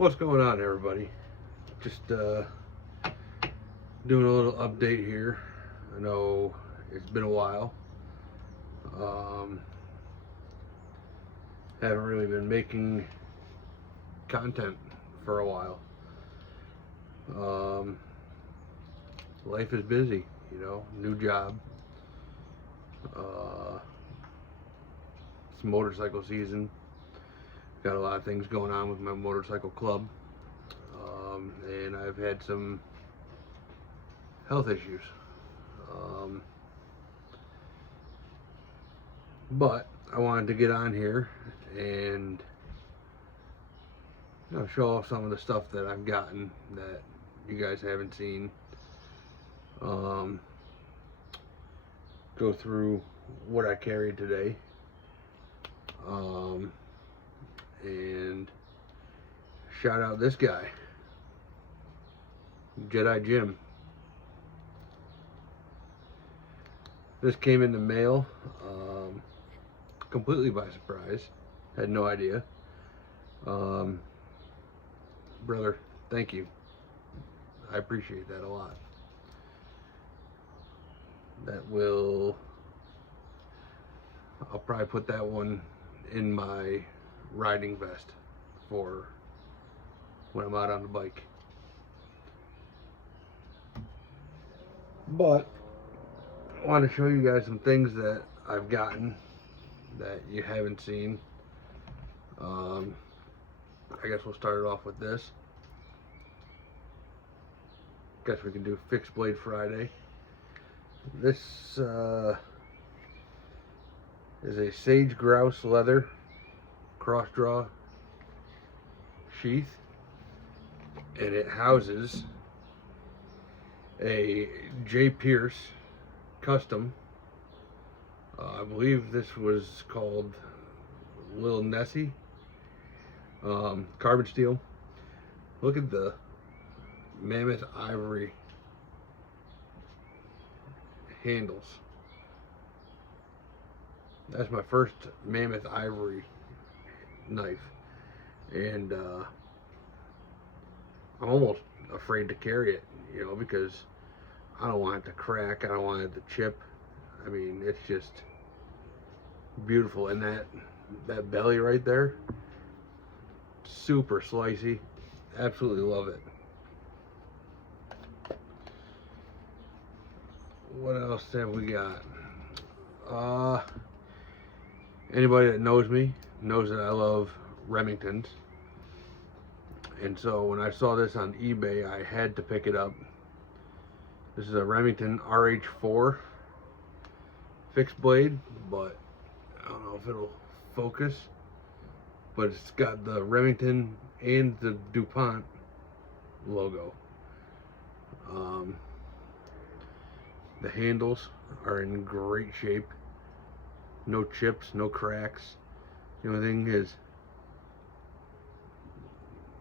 What's going on, everybody? Just doing a little update here. I know it's been a while. Haven't really been making content for a while. Life is busy, new job. It's motorcycle season. Got a lot of things going on with my motorcycle club. And I've had some health issues. But I wanted to get on here and show off some of the stuff that I've gotten that you guys haven't seen. Go through what I carried today. And shout out this guy, Jedi Jim. This came in the mail completely by surprise. Had no idea. Brother, thank you. I appreciate that a lot. I'll probably put that one in my riding vest for when I'm out on the bike. But I want to show you guys some things that I've gotten that you haven't seen. I guess we'll start it off with this. Guess we can do Fixed Blade Friday. This is a sage grouse leather cross draw sheath, and it houses a J. Pierce custom. I believe this was called Lil Nessie. Carbon steel. Look at the mammoth ivory handles. That's my first mammoth ivory knife, and I'm almost afraid to carry it, because I don't want it to crack, I don't want it to chip. I mean, it's just beautiful, and that belly right there, super slicey. Absolutely love it. What else have we got? Anybody that knows me knows that I love Remingtons, and so when I saw this on eBay, I had to pick it up. This is a Remington RH4 fixed blade, but I don't know if it'll focus, but it's got the Remington and the DuPont logo. The handles are in great shape. No chips, no cracks. The only thing is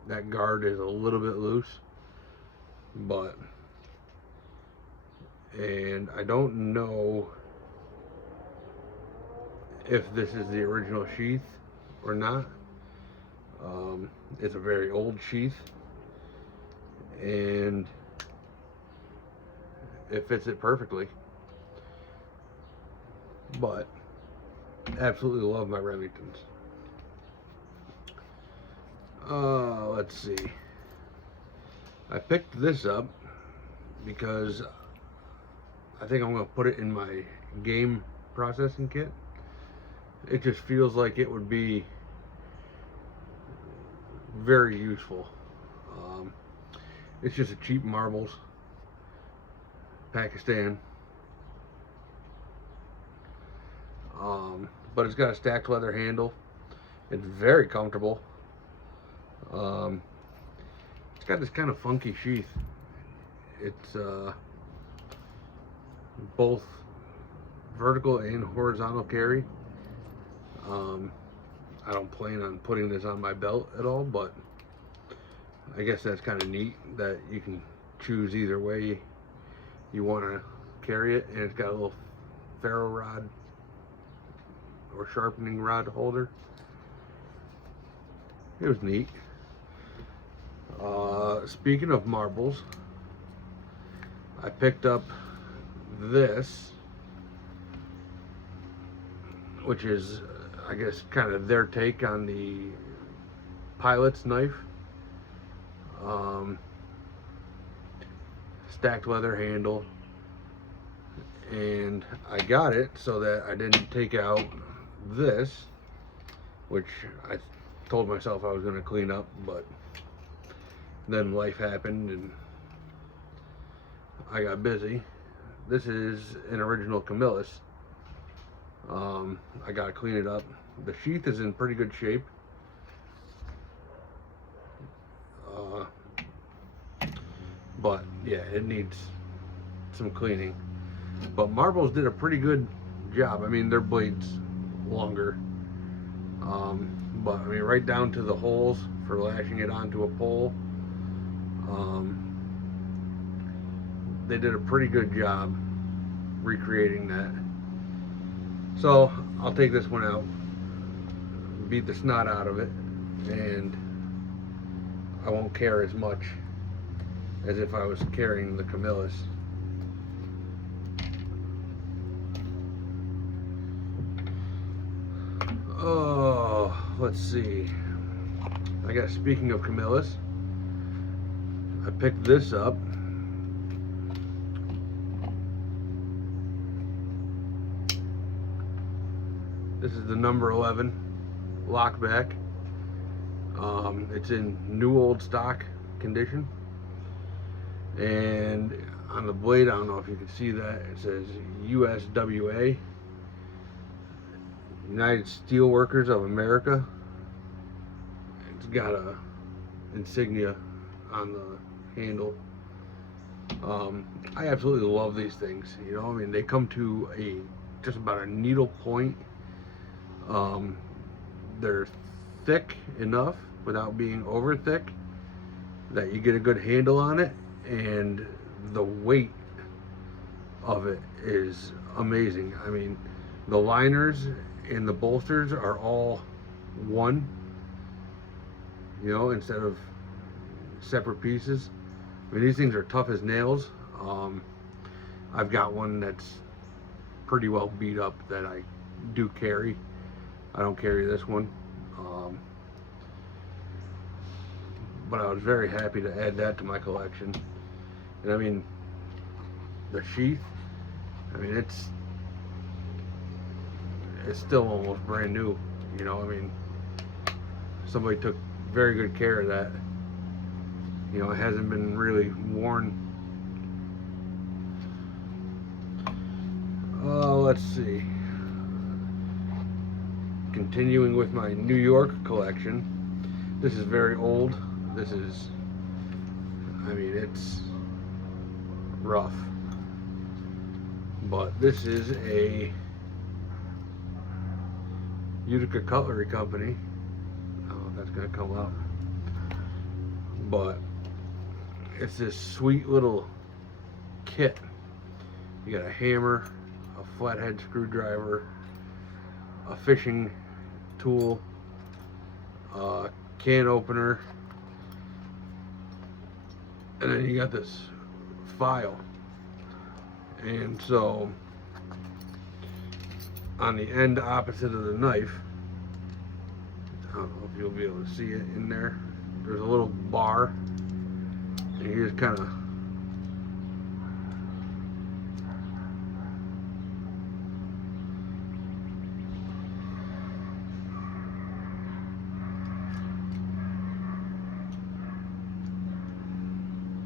that guard is a little bit loose, and I don't know if this is the original sheath or not. It's a very old sheath, and it fits it perfectly. But absolutely love my Remingtons. Let's see. I picked this up because I think I'm going to put it in my game processing kit. It just feels like it would be very useful. It's just a cheap marbles, Pakistan. But it's got a stacked leather handle. It's very comfortable. It's got this kind of funky sheath. It's both vertical and horizontal carry. I don't plan on putting this on my belt at all, but I guess that's kind of neat that you can choose either way you want to carry it, and it's got a little ferro rod or sharpening rod holder. It was neat. Speaking of marbles, I picked up this, which is, I guess, kind of their take on the pilot's knife. Stacked leather handle, and I got it so that I didn't take out this, which I told myself I was going to clean up, but then life happened and I got busy. This is an original Camillus. I gotta clean it up. The sheath is in pretty good shape. But yeah, it needs some cleaning. But Marbles did a pretty good job. I mean, their blade's longer. But I mean, right down to the holes for lashing it onto a pole. They did a pretty good job recreating that. So I'll take this one out, beat the snot out of it, and I won't care as much as if I was carrying the Camillus. Oh, let's see. I guess, speaking of Camillus, I picked this up. This is the number 11 lockback. It's in new old stock condition. And on the blade, I don't know if you can see that, it says USWA, United Steelworkers of America. It's got a insignia on the handle. I absolutely love these things. You know, I mean, they come to just about a needle point. They're thick enough without being over thick that you get a good handle on it, and the weight of it is amazing. I mean, the liners and the bolsters are all one, you know, instead of separate pieces. I mean, these things are tough as nails. I've got one that's pretty well beat up that I do carry. I don't carry this one, but I was very happy to add that to my collection. And I mean, the sheath, I mean, it's still almost brand new, you know. I mean, somebody took very good care of that. You know, it hasn't been really worn. Let's see. Continuing with my New York collection. This is very old. This is, I mean, it's rough. But this is a Utica Cutlery Company. I don't know if that's going to come up. But it's this sweet little kit. You got a hammer, a flathead screwdriver, a fishing tool, a can opener, and then you got this file. And so on the end opposite of the knife, I don't know if you'll be able to see it in there, there's a little bar, and you just kind of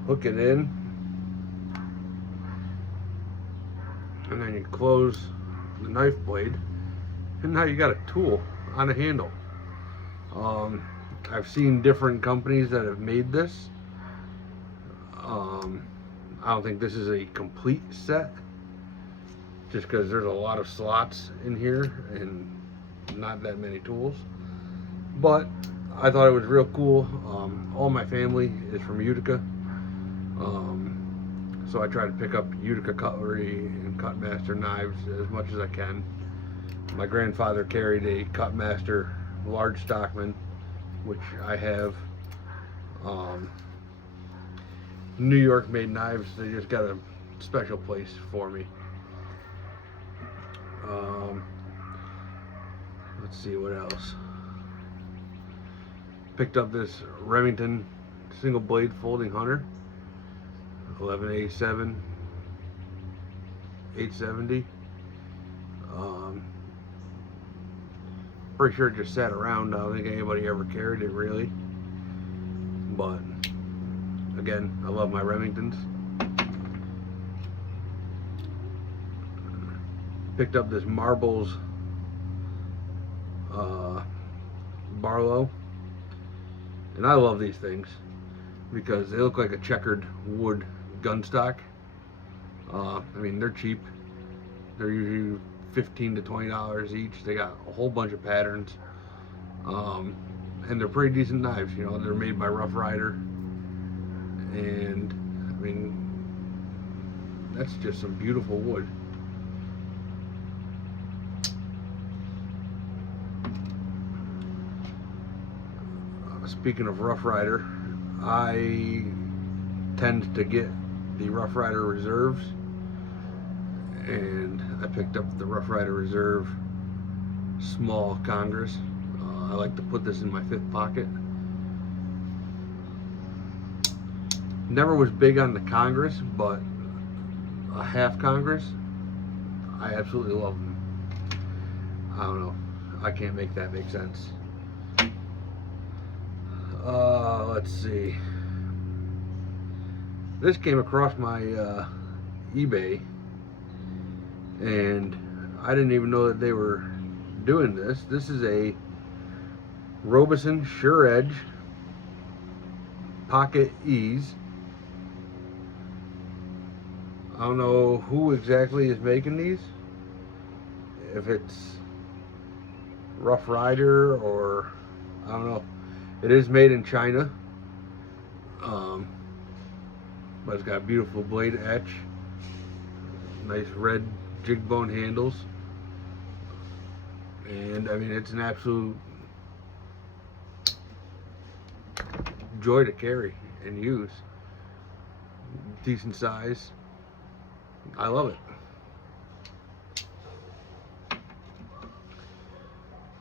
hook it in, and then you close the knife blade, and now you got a tool on a handle. I've seen different companies that have made this. I don't think this is a complete set, just because there's a lot of slots in here and not that many tools, but I thought it was real cool. All my family is from Utica, so I try to pick up Utica cutlery and Cutmaster knives as much as I can. My grandfather carried a Cutmaster large stockman, which I have. Um, New York made knives, they just got a special place for me. Let's see what else. Picked up this Remington single blade folding hunter, 1187 870. Pretty sure it just sat around. I don't think anybody ever carried it really, but again, I love my Remingtons. Picked up this Marbles Barlow, and I love these things because they look like a checkered wood gun stock. I mean, they're cheap. They're usually $15 to $20 each. They got a whole bunch of patterns, and they're pretty decent knives. You know, they're made by Rough Rider, and I mean, that's just some beautiful wood. Speaking of Rough Rider, I tend to get the Rough Rider Reserves, and I picked up the Rough Rider Reserve Small Congress. I like to put this in my fifth pocket. Never was big on the Congress, but a half Congress, I absolutely love them. I don't know, I can't make that make sense. Let's see. This came across my eBay, and I didn't even know that they were doing this. This is a Robeson Sure Edge Pocket Ease. I don't know who exactly is making these, if it's Rough Rider or I don't know. It is made in China, but it's got beautiful blade etch, nice red jig bone handles, and I mean, it's an absolute joy to carry and use. Decent size. I love it.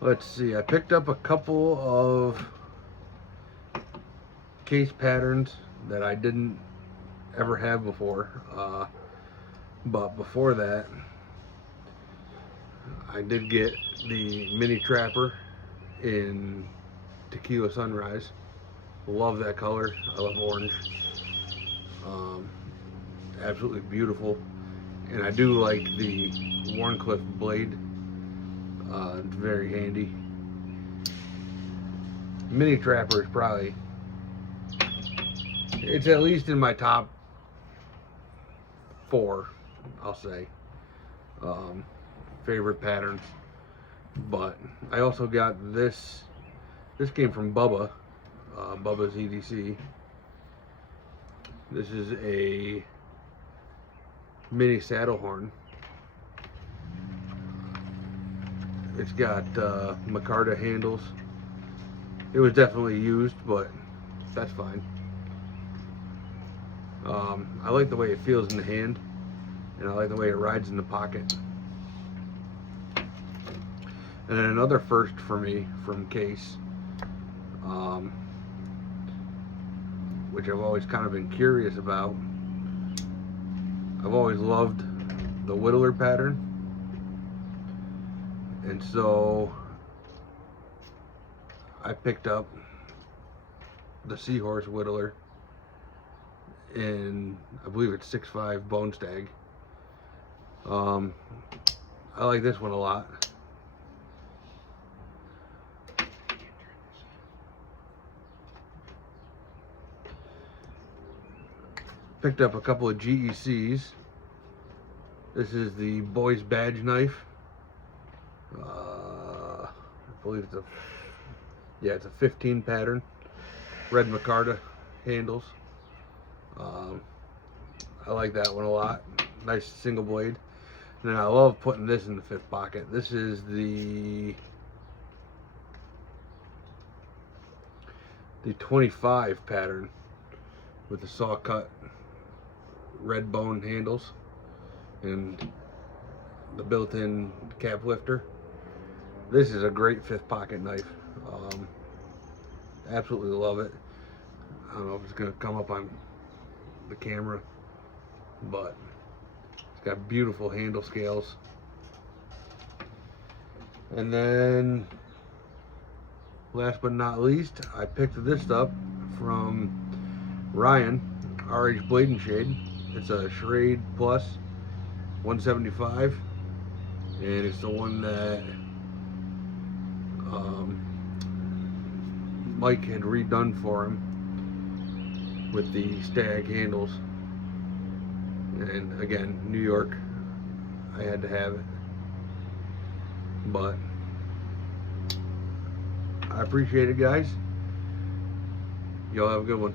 Let's see, I picked up a couple of case patterns that I didn't ever have before, but before that I did get the Mini Trapper in Tequila Sunrise. Love that color. I love orange. Absolutely beautiful, and I do like the Warncliffe blade. It's very handy. Mini Trapper is probably, it's at least in my top 4, I'll say, favorite patterns. But I also got this. This came from Bubba's EDC. This is a mini saddle horn. It's got micarta handles. It was definitely used, but that's fine. I like the way it feels in the hand, and I like the way it rides in the pocket. And then another first for me from Case, which I've always kind of been curious about. I've always loved the Whittler pattern, and so I picked up the Seahorse Whittler in, I believe it's 6.5 bone stag. I like this one a lot. Picked up a couple of GECs. This is the Boys Badge knife. I believe it's a 15 pattern. Red micarta handles. I like that one a lot. Nice single blade. And then I love putting this in the fifth pocket. This is the the 25 pattern with the saw cut red bone handles and the built-in cap lifter. This is a great 5th pocket knife. Absolutely love it. I don't know if it's gonna come up on the camera, but it's got beautiful handle scales. And then last but not least, I picked this up from Ryan, RH Blade and Shade. It's a Schrade Plus 175, and it's the one that Mike had redone for him with the stag handles. And again, New York, I had to have it. But I appreciate it, guys. Y'all have a good one.